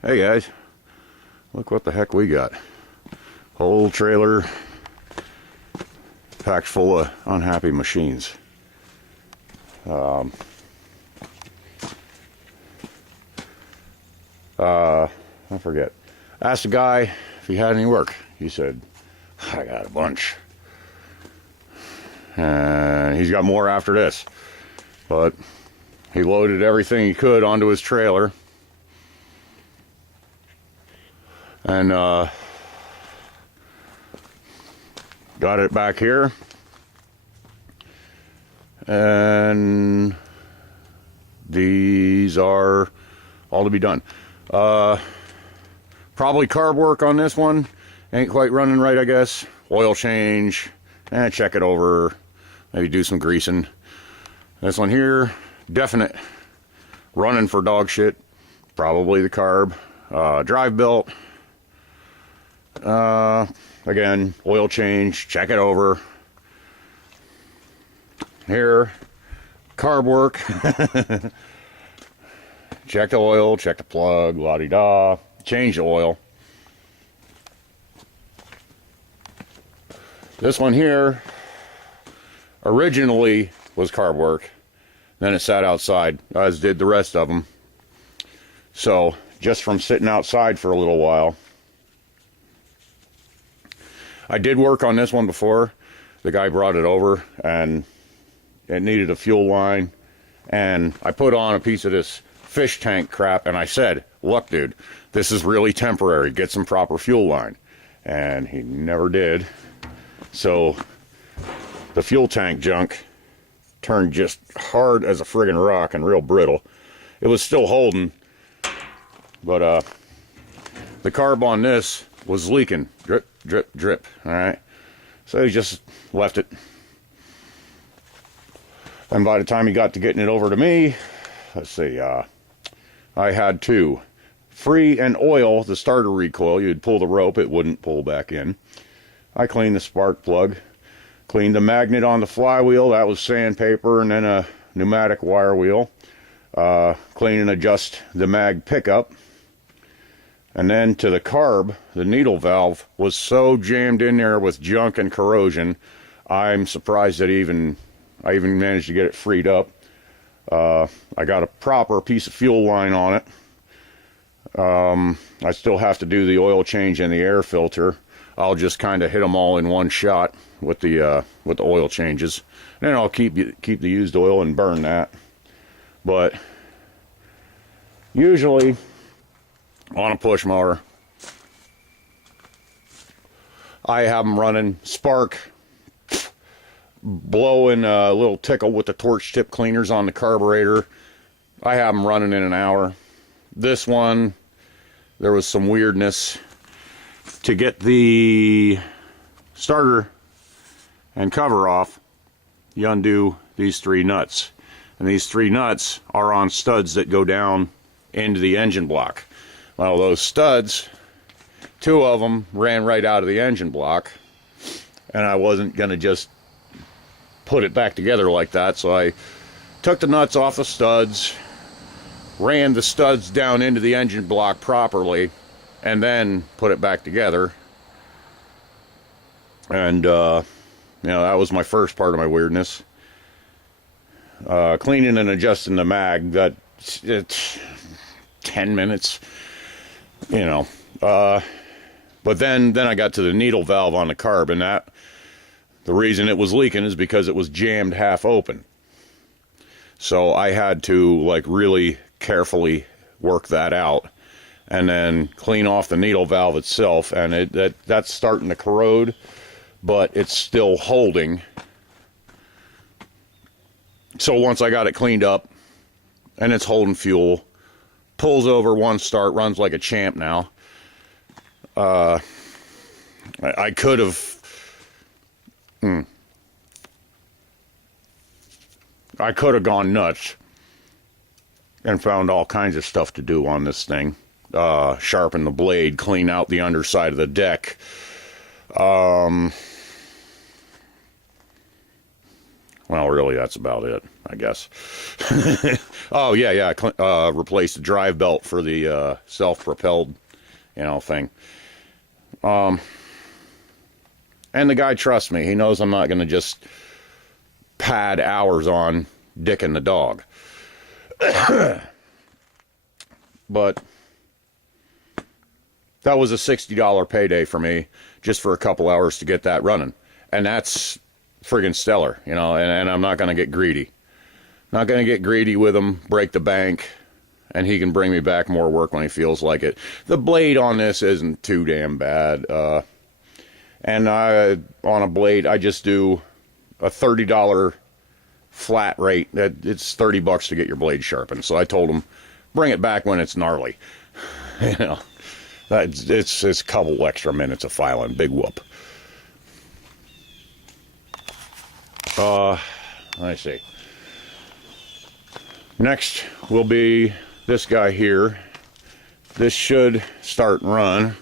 Hey guys, look what the heck we got. Whole trailer packed full of unhappy machines. I forget. Asked the guy if he had any work. He said, I got a bunch. And he's got more after this. But he loaded everything he could onto his trailer. And got it back here. And these are all to be done. Probably carb work on this one. Ain't quite running right, I guess. Oil change. And check it over. Maybe do some greasing. This one here, definite running for dog shit. Probably the carb. Drive belt. Again, oil change. Check it over. Here, carb work. Check the oil, check the plug, la-di-da. Change the oil. This one here originally was carb work. Then it sat outside, as did the rest of them. So, just from sitting outside for a little while. I did work on this one before. The guy brought it over, and it needed a fuel line. And I put on a piece of this fish tank crap, and I said, look, dude, this is really temporary. Get some proper fuel line. And he never did. So the fuel tank junk turned just hard as a friggin' rock and real brittle. It was still holding, but the carb on this was leaking. Drip, drip, drip. All right. So he just left it. And by the time he got to getting it over to me, let's see, I had to free and oil the starter recoil. You'd pull the rope, it wouldn't pull back in. I cleaned the spark plug, cleaned the magnet on the flywheel, that was sandpaper, and then a pneumatic wire wheel. Clean and adjust the mag pickup. And then to the carb, the needle valve was so jammed in there with junk and corrosion, I'm surprised that I even managed to get it freed up. I got a proper piece of fuel line on it. I still have to do the oil change and the air filter. I'll just kind of hit them all in one shot with the oil changes. Then I'll keep the used oil and burn that. But usually on a push mower, I have them running spark, blowing a little tickle with the torch tip cleaners on the carburetor. I have them running in an hour. This one, there was some weirdness. To get the starter and cover off, you undo these three nuts. And these three nuts are on studs that go down into the engine block. Well, those studs, two of them ran right out of the engine block, and I wasn't going to just put it back together like that, so I took the nuts off the studs, ran the studs down into the engine block properly, and then put it back together. And that was my first part of my weirdness. Cleaning and adjusting the mag, it's 10 minutes, but then I got to the needle valve on the carb, and that the reason it was leaking is because it was jammed half open. So I had to really carefully work that out and then clean off the needle valve itself, and that's starting to corrode, but it's still holding. So once I got it cleaned up and it's holding fuel, pulls over one start, runs like a champ now. I could have gone nuts and found all kinds of stuff to do on this thing. Sharpen the blade, clean out the underside of the Well, really, that's about it, I guess. Oh, yeah. Replaced the drive belt for the self-propelled, thing. And the guy trusts me. He knows I'm not going to just pad hours on dicking the dog. But that was a $60 payday for me just for a couple hours to get that running. And that's friggin' stellar, and I'm not going to get greedy. Not going to get greedy with him, break the bank, and he can bring me back more work when he feels like it. The blade on this isn't too damn bad. And on a blade, I just do a $30 flat rate. It's $30 to get your blade sharpened. So I told him, bring it back when it's gnarly. It's a couple extra minutes of filing. Big whoop. Let's see. Next will be this guy here. This should start and run.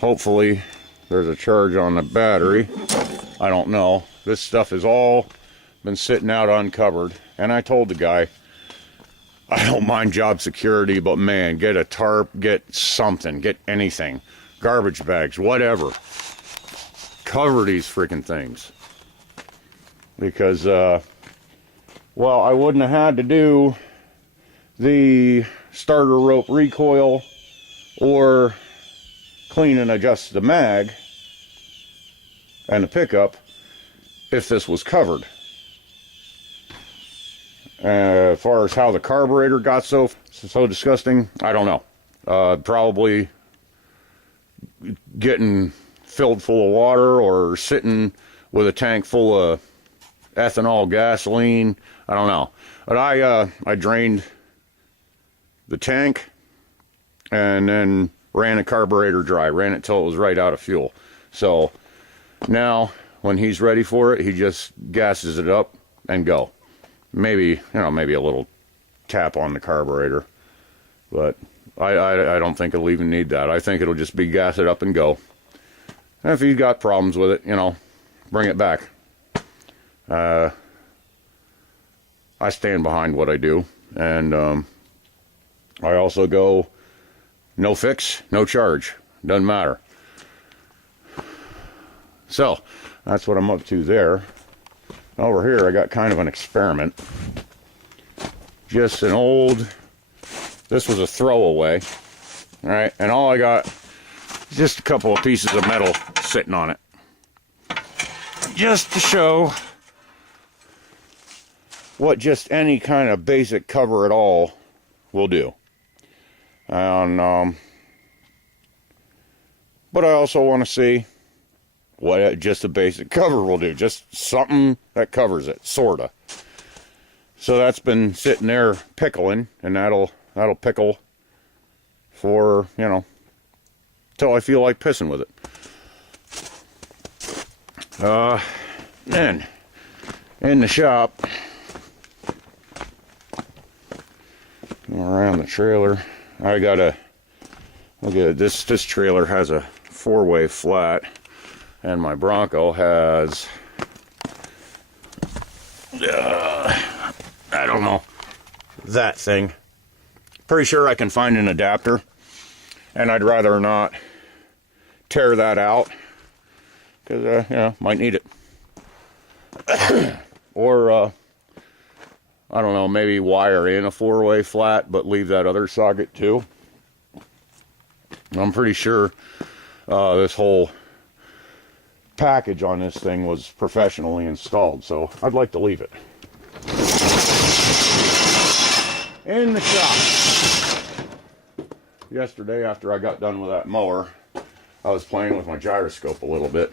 Hopefully there's a charge on the battery. I don't know. This stuff has all been sitting out uncovered. And I told the guy, I don't mind job security, but man, get a tarp, get something, get anything. Garbage bags, whatever. Cover these freaking things. Because, well, I wouldn't have had to do the starter rope recoil or clean and adjust the mag and the pickup if this was covered. As far as how the carburetor got so disgusting, I don't know. Probably getting filled full of water or sitting with a tank full of ethanol gasoline. I don't know. But I drained the tank and then ran the carburetor dry. Ran it till it was right out of fuel. So now when he's ready for it, he just gasses it up and go. Maybe a little tap on the carburetor, but I don't think it'll even need that. I think it'll just be gas it up and go. And if he's got problems with it, bring it back. I stand behind what I do, and I also go no fix, no charge. Doesn't matter. So that's what I'm up to there. Over here I got kind of an experiment. Just an old, this was a throwaway. Alright, and all I got is just a couple of pieces of metal sitting on it. Just to show what just any kind of basic cover at all will do. And but I also want to see what just a basic cover will do. Just something that covers it, sorta. So that's been sitting there pickling, and that'll pickle for, till I feel like pissing with it. Then in the shop, around the trailer, I got this trailer has a 4-way flat. And my Bronco has, I don't know, that thing. Pretty sure I can find an adapter. And I'd rather not tear that out. Because, might need it. Or, I don't know, maybe wire in a 4-way flat, but leave that other socket too. I'm pretty sure this whole package on this thing was professionally installed, so I'd like to leave it in the shop. Yesterday, after I got done with that mower, I was playing with my gyroscope a little bit,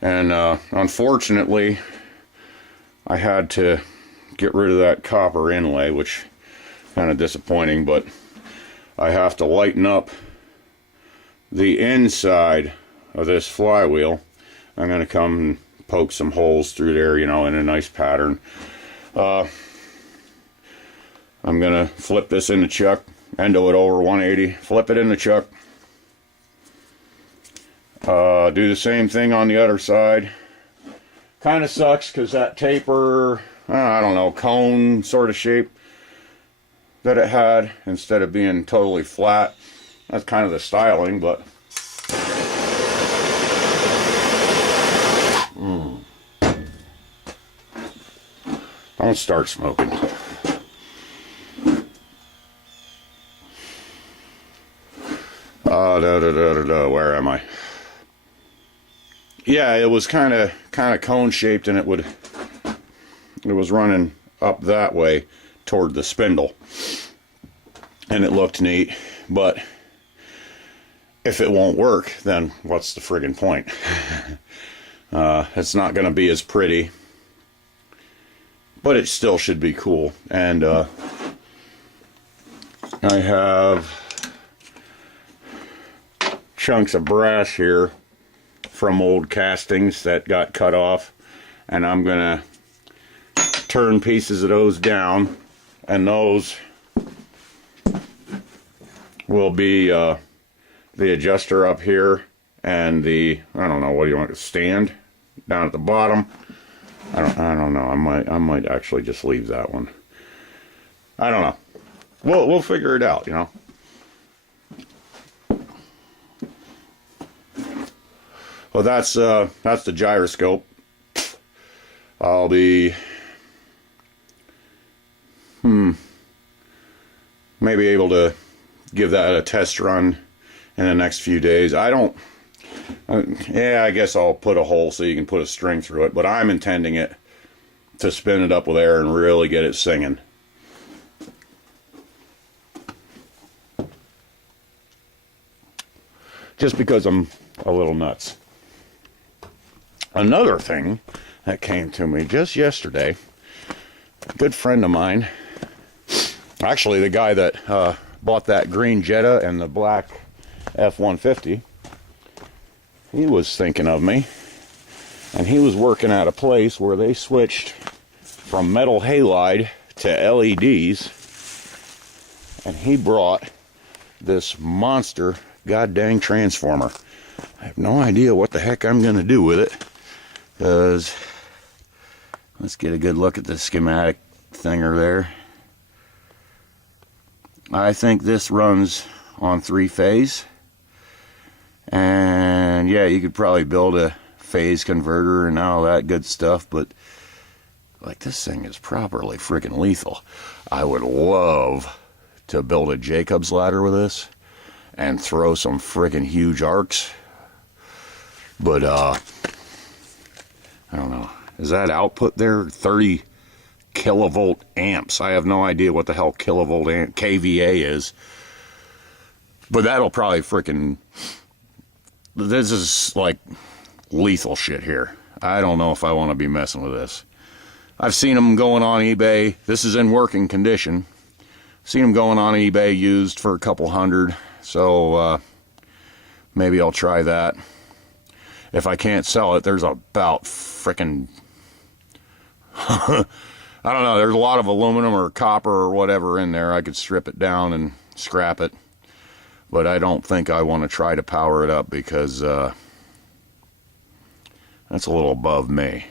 and unfortunately I had to get rid of that copper inlay, which is kind of disappointing, but I have to lighten up the inside of this flywheel. I'm going to come and poke some holes through there, in a nice pattern. I'm going to flip this in the chuck, endo it over 180, flip it in the chuck. Do the same thing on the other side. Kind of sucks because that taper, I don't know, cone sort of shape that it had, instead of being totally flat. That's kind of the styling, but don't start smoking. Where am I? Yeah, it was kind of cone shaped, and it was running up that way toward the spindle, and it looked neat. But if it won't work, then what's the friggin' point? It's not going to be as pretty, but it still should be cool. And I have chunks of brass here from old castings that got cut off, and I'm gonna turn pieces of those down, and those will be the adjuster up here, and the, I don't know, what do you want, to stand down at the bottom. I don't know. I might actually just leave that one. I don't know. We'll figure it out, you know. Well, that's the gyroscope. I'll be maybe able to give that a test run in the next few days. Yeah, I guess I'll put a hole so you can put a string through it, but I'm intending it to spin it up with air and really get it singing. Just because I'm a little nuts. Another thing that came to me just yesterday, a good friend of mine, actually the guy that bought that green Jetta and the black F-150, he was thinking of me, and he was working at a place where they switched from metal halide to LEDs, and he brought this monster goddamn transformer. I have no idea what the heck I'm going to do with it, because let's get a good look at the schematic thinger there. I think this runs on 3-phase, and yeah, you could probably build a phase converter and all that good stuff, but like, this thing is properly freaking lethal. I would love to build a Jacob's ladder with this and throw some freaking huge arcs, but I don't know. Is that output there 30 kilovolt amps? I have no idea what the hell kilovolt kVA is, but that'll probably freaking, this is like lethal shit here. I don't know if I want to be messing with this. I've seen them going on eBay. This is in working condition. Seen them going on eBay used for a couple $100, so maybe I'll try that. If I can't sell it, there's about frickin' I don't know, there's a lot of aluminum or copper or whatever in there. I could strip it down and scrap it, but I don't think I want to try to power it up, because that's a little above me.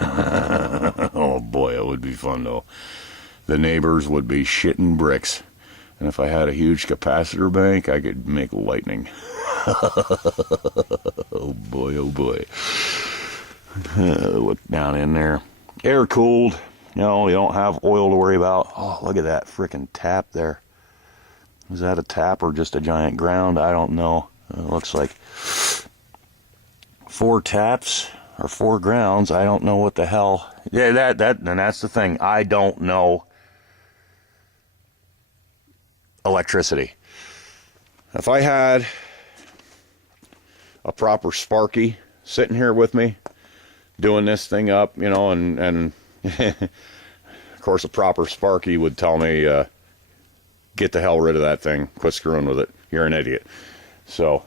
Oh boy, it would be fun though. The neighbors would be shitting bricks, and if I had a huge capacitor bank, I could make lightning. Oh boy, oh boy. Look down in there. Air cooled. You know, you don't have oil to worry about. Oh, look at that frickin' tap there. Is that a tap or just a giant ground? I don't know. It looks like 4 taps or 4 grounds. I don't know what the hell. Yeah, and that's the thing. I don't know electricity. If I had a proper Sparky sitting here with me doing this thing up, you know, and of course a proper Sparky would tell me, get the hell rid of that thing, quit screwing with it, you're an idiot. So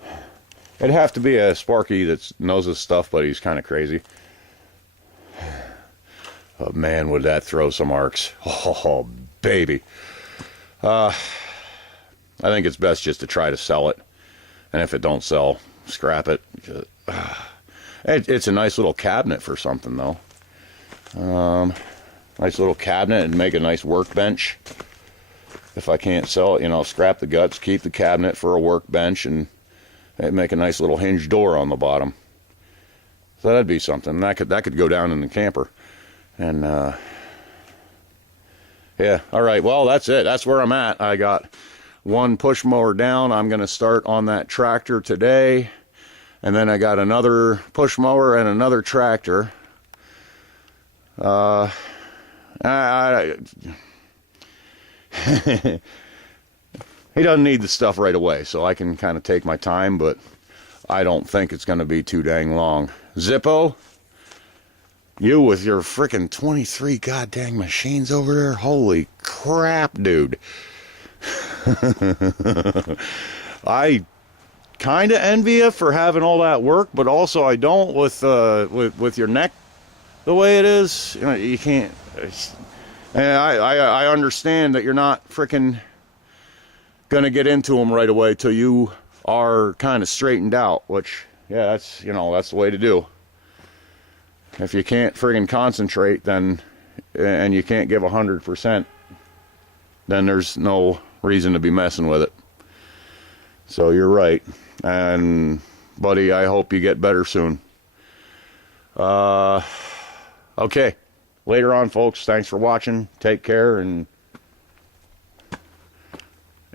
it'd have to be a Sparky that knows his stuff, but he's kind of crazy. Oh man, would that throw some arcs. Oh baby. I think it's best just to try to sell it, and if it don't sell, scrap it. It's a nice little cabinet for something, though. Nice little cabinet and make a nice workbench. If I can't sell it, you know, scrap the guts, keep the cabinet for a workbench, and make a nice little hinge door on the bottom. So that'd be something. That could go down in the camper. And yeah, all right. Well, that's it. That's where I'm at. I got one push mower down. I'm going to start on that tractor today. And then I got another push mower and another tractor. He doesn't need the stuff right away, so I can kind of take my time, but I don't think it's going to be too dang long. Zippo, you with your frickin' 23 goddamn machines over there, holy crap, dude. I kind of envy you for having all that work, but also I don't with your neck the way it is. You know, you can't. And I understand that you're not frickin' gonna get into them right away till you are kind of straightened out. Which, yeah, that's, you know, that's the way to do. If you can't friggin' concentrate, then, and you can't give 100%, then there's no reason to be messing with it. So you're right. And buddy, I hope you get better soon. Okay. Later on, folks. Thanks for watching. Take care and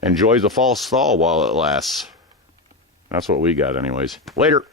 enjoy the fall thaw while it lasts. That's what we got anyways. Later.